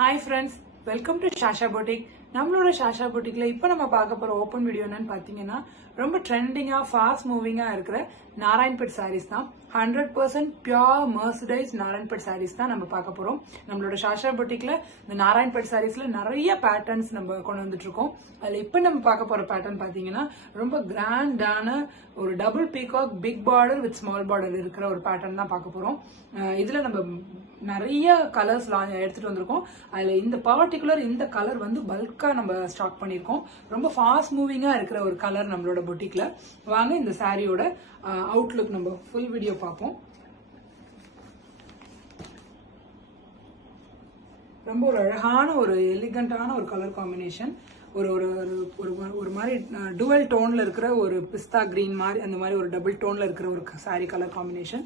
Hi friends, welcome to Shasha Boutique. நம்மளோட ஷாஷா புட்டிக்ல இப்போ நம்ம பார்க்க போற ஓப்பன் வீடியோ என்னன்னு பாத்தீங்கன்னா ரொம்ப ட்ரெண்டிங்கா ஃபாஸ்ட் மூவிங்கா இருக்கிற நாராயண்பேட் சாரீஸ் தான். 100% பியூர் மர்சடைஸ் நாராயண்பேட் சாரீஸ் தான் நம்ம பார்க்க போறோம். நம்மளோட ஷாஷா புட்டிக்ல இந்த நாராயண்பேட் சாரீஸ்ல நிறைய பேட்டர்ன்ஸ் நம்ம கொண்டு வந்துட்டு இருக்கோம். அதுல இப்போ நம்ம பார்க்க போற பேட்டர்ன் பாத்தீங்கன்னா ரொம்ப கிராண்டான ஒரு double peacock big border with small border இருக்கிற ஒரு பேட்டர்ன் தான் பார்க்க போறோம். இதுல நம்ம நிறைய கலர்ஸ் எடுத்துட்டு வந்திருக்கோம். அதுல இந்த பர்டிகுலர் இந்த கலர் வந்து பல்கா நம்ம ஸ்டாக் பண்ணிருக்கோம். ரொம்ப ஃபாஸ்ட் மூவிங்கா இருக்கிற ஒரு கலர் நம்மளோட பொட்டிக்ல. வாங்க இந்த சாரியோட அவுட்லுக் நம்ம ஃபுல் வீடியோ பார்ப்போம். ரொம்ப ஒரு அழகான ஒரு எலிகண்டான ஒரு கலர் காம்பினேஷன். ஒரு ஒரு ஒரு மாதிரி டுவல் டோன்ல இருக்கிற ஒரு பிஸ்தா கிரீன் மாதிரி அந்த மாதிரி ஒரு டபுள் டோன்ல இருக்கிற ஒரு சாரி கலர் காம்பினேஷன்.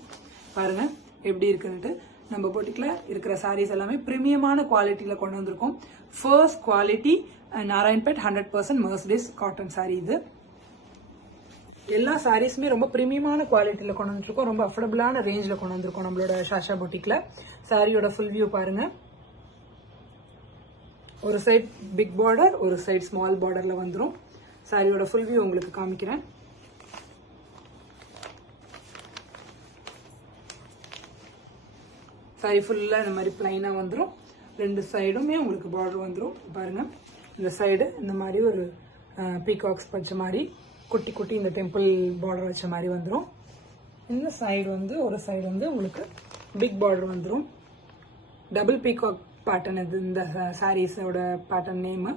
பாருங்க எப்படி இருக்குன்ட்டு. நம்ம பொட்டிக்ல இருக்கிற சாரீஸ் எல்லாமே பிரீமியமான குவாலிட்டியில கொண்டு வந்திருக்கோம். First quality Narayanpet 100% mercerised cotton sari. இது எல்லா சாரீஸுமே ரொம்ப பிரீமியமான குவாலிட்டியில கொண்டு வந்திருக்கோம். ரொம்ப அஃபோர்டபுளான ரேஞ்சில் கொண்டு வந்திருக்கோம் நம்மளோட ஷாஷா பொட்டிக்ல. சாரியோட ஃபுல் வியூ பாருங்க. ஒரு சைட் பிக் பார்டர், ஒரு சைட் ஸ்மால் பார்டர்ல வந்துடும். சாரியோட ஃபுல் வியூ உங்களுக்கு காமிக்கிறேன். சாரி ஃபுல்லா இந்த மாதிரி பிளைனா வந்துடும். ரெண்டு சைடுமே உங்களுக்கு பார்டர் வந்துடும். பாருங்க இந்த சைடு இந்த மாதிரி ஒரு பீகாக்ஸ் வச்ச மாதிரி குட்டி குட்டி இந்த டெம்பிள் பார்டர் வச்ச மாதிரி வந்துடும். இந்த சைடு வந்து ஒரு சைடு வந்து உங்களுக்கு பிக் பார்டர் வந்துடும். டபுள் பீகாக் பேட்டர்ன் இது இந்த சாரீஸோட பேட்டர்ன் நேம்.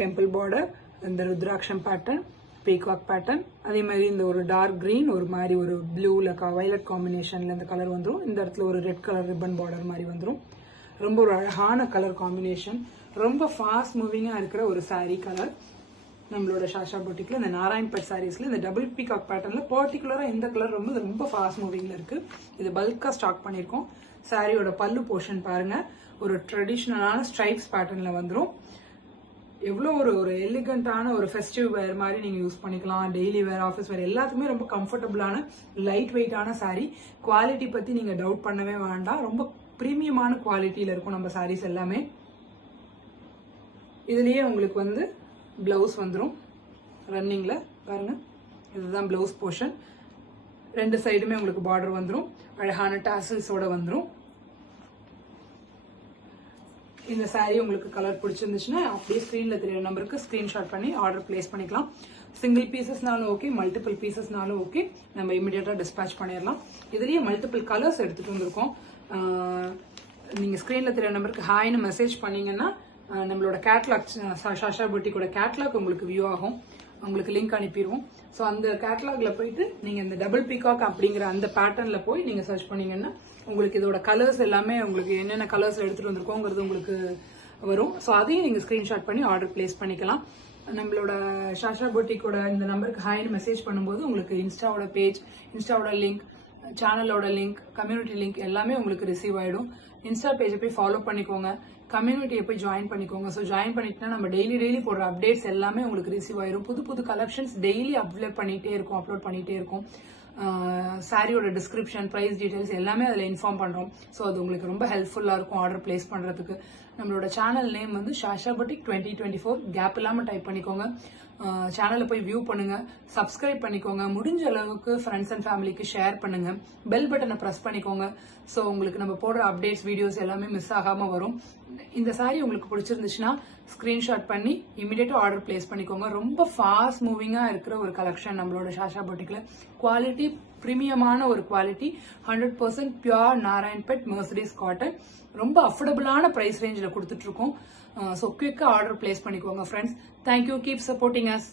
டெம்பிள் பார்டர், இந்த ருத்ராட்சம் பேட்டர்ன், பீகாக் பேட்டர்ன், அதே மாதிரி இந்த ஒரு டார்க் கிரீன், ஒரு மாதிரி ஒரு ப்ளூல வயலட் காம்பினேஷன்ல இந்த கலர் வந்துடும். இந்த இடத்துல ஒரு ரெட் கலர் ரிப்பன் பார்டர் மாதிரி வந்துடும். ரொம்ப ஒரு அழகான கலர் காம்பினேஷன். ரொம்ப ஃபாஸ்ட் மூவிங்கா இருக்கிற ஒரு சாரி கலர் நம்மளோட ஷாஷா பொட்டிக்ல. இந்த நாராயண்பேட் சாரீஸ்ல இந்த டபுள் பீகாக் பேட்டர்ன்ல பர்டிகுலரா இந்த கலர் ரொம்ப ஃபாஸ்ட் மூவிங்ல இருக்கு. இது பல்கா ஸ்டாக் பண்ணிருக்கோம். சாரியோட பல்லு போர்ஷன் பாருங்க. ஒரு ட்ரெடிஷனலான ஸ்ட்ரைப்ஸ் பேட்டர்ன்ல வந்துடும். எவ்வளோ ஒரு எலிகண்டான ஒரு ஃபெஸ்டிவ் வேர் மாதிரி நீங்க யூஸ் பண்ணிக்கலாம். டெய்லி வேர், ஆஃபீஸ் வேர் எல்லாத்துக்குமே ரொம்ப கம்ஃபர்டபுளான லைட் வெயிட்டான சாரி. குவாலிட்டி பத்தி நீங்க டவுட் பண்ணவே வேண்டாம். ரொம்ப பிரீமியமான குவாலிட்டியில இருக்கும் நம்ம சாரீஸ் எல்லாமே. இதுலயே உங்களுக்கு வந்து பிளவுஸ் வந்துடும் ரன்னிங்ல. பாருங்க இதுதான் பிளவுஸ் போர்ஷன். ரெண்டு சைடுமே உங்களுக்கு பார்டர் வந்துடும். அழகான டாசல்ஸோட வந்துடும். இந்த சாரி உங்களுக்கு கலர் பிடிச்சிருந்துச்சுன்னா அப்படியே ஸ்கிரீன்ல தெரியற நம்பருக்கு ஸ்கிரீன்ஷாட் பண்ணி ஆர்டர் பிளேஸ் பண்ணிக்கலாம். சிங்கிள் பீசஸ்னாலும் ஓகே, மல்டிபிள் பீசஸ்னாலும் ஓகே, நம்ம இமிடியேட்டா டிஸ்பேச் பண்ணிடலாம். இதுலயே மல்டிபிள் கலர்ஸ் எடுத்துட்டு வந்திருக்கோம். நீங்க ஸ்கிரீன்ல தெரியற நம்பருக்கு ஹாய்னு மெசேஜ் பண்ணீங்கன்னா நம்மளோட கேட்லாக், ஷாஷா பொட்டிக்கோட கேட்லாக் உங்களுக்கு வியூ ஆகும். உங்களுக்கு லிங்க் அனுப்பிடுவோம். ஸோ அந்த கேட்லாக்ல போயிட்டு நீங்க இந்த டபுள் பீகாக் அப்படிங்கிற அந்த பேட்டர்ன்ல போய் நீங்க சர்ச் பண்ணீங்கன்னா உங்களுக்கு இதோட கலர்ஸ் எல்லாமே உங்களுக்கு என்னென்ன கலர்ஸ் எடுத்துட்டு வந்திருக்கோங்கிறது உங்களுக்கு வரும். ஸோ அதையும் நீங்க ஸ்கிரீன்ஷாட் பண்ணி ஆர்டர் பிளேஸ் பண்ணிக்கலாம். நம்மளோட ஷாஷா பொட்டிக்கோட இந்த நம்பருக்கு ஹாய்னு மெசேஜ் பண்ணும்போது உங்களுக்கு இன்ஸ்டாவோட பேஜ், இன்ஸ்டாவோட லிங்க், சேனலோட லிங்க், கம்யூனிட்டி லிங்க் எல்லாமே உங்களுக்கு ரிசீவ் ஆயிடும். இன்ஸ்டா பேஜை போய் ஃபாலோ பண்ணிக்கோங்க. கம்யூனிட்டியை போய் ஜாயின் பண்ணிக்கோங்க. ஸோ ஜாயின் பண்ணிட்டுனா நம்ம டெய்லி போடுற அப்டேட்ஸ் எல்லாமே உங்களுக்கு ரிசீவ் ஆயிரும். புது கலெக்ஷன்ஸ் டெய்லி அப்லோட் பண்ணிட்டே இருக்கும். சாரியோட டிஸ்கிரிப்ஷன், பிரைஸ் டீடைல்ஸ் எல்லாமே அதில் இன்ஃபார்ம் பண்றோம். ஸோ அது உங்களுக்கு ரொம்ப ஹெல்ப்ஃபுல்லா இருக்கும் ஆர்டர் பிளேஸ் பண்றதுக்கு. நம்மளோட சேனல் நேம் வந்து ஷாஷா பொட்டிக் 2024. கேப் இல்லாம டைப் பண்ணிக்கோங்க. சேனலை போய் வியூ பண்ணுங்க, சப்ஸ்கிரைப் பண்ணிக்கோங்க. முடிஞ்ச அளவுக்கு ஃப்ரெண்ட்ஸ் அண்ட் ஃபேமிலிக்கு ஷேர் பண்ணுங்க. பெல் பட்டனை பிரஸ் பண்ணிக்கோங்க. ஸோ உங்களுக்கு நம்ம போடுற அப்டேட்ஸ், வீடியோஸ் எல்லாமே மிஸ் ஆகாம வரும். இந்த சாரி உங்களுக்கு பிடிச்சிருந்துச்சுன்னா ஸ்கிரீன்ஷாட் பண்ணி இமிடியேட்டா ஆர்டர் பிளேஸ் பண்ணிக்கோங்க. ரொம்ப ஃபாஸ்ட் மூவிங்கா இருக்கிற ஒரு கலெக்ஷன் நம்மளோட ஷாஷா பொட்டிக்ல. குவாலிட்டி பிரீமியமான ஒரு quality. 100% pure Narayanpet mercerised cotton. ரொம்ப அஃபோர்டபுளான பிரைஸ் ரேஞ்சில் கொடுத்துட்டு இருக்கோம். ஸோ குயிக்கா ஆர்டர் பிளேஸ் பண்ணிக்கோங்க friends. Thank you. Keep supporting as.